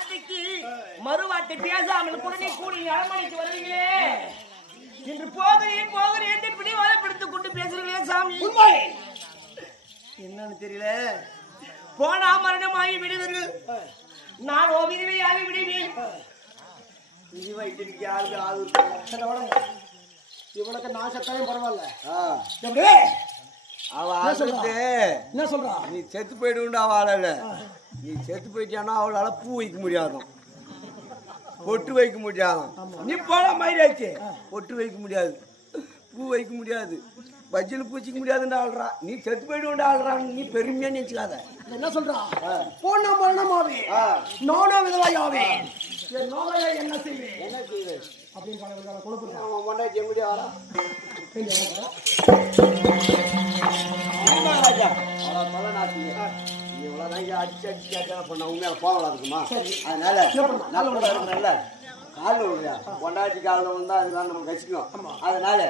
வார்த்தைக்கு மறுவார்த்தை பேசாமல் கூட நீ கூடி அரண்மனைக்கு வருவீங்களே. இன்று போகிறேன் போகிறேன் என்று பிடிவாதப்படுத்திக் கொண்டு பேசுறீங்களே சாமி. என்னன்னு தெரியல. போனா மரணமாகி விடுவீர்கள், நான் விதவையாகி விடுவேன். விதி வைத்திருக்கு யாருக்கு ஆள் இவனுக்கு நான் செத்தாயும் பரவாயில்ல. அவ என்ன சொல்றா? நீ செத்து போயிடுண்டா அவளால. நீ செத்து போயிட்டானா அவளால பூ வைக்க முடியாதும், பொட்டு வைக்க முடியாதும். நீ போல மயிராச்சு, பொட்டு வைக்க முடியாது, பூ வைக்க முடியாது, பஜ்ஜில் பூச்சிக்க முடியாதுன்னு ஆள்றா. நீ செத்து போயிடுண்டா ஆள்றான்னு நீ பெருமையா நினைச்சுக்காத. என்ன சொல்றா? போன மரணமாவே நானும் விதவாயாவே என்ன செய்வேன் என்ன செய்வேன் அப்படின்னு கொண்டாடி எப்படி வரா அடிச்சு அடிச்சு பண்ண உண்மையால போகலாம் இருக்குமா? அதனால நல்ல காலில் கொண்டாடி காலில் வந்தா அதுதான் நம்ம கசிக்கும். அதனால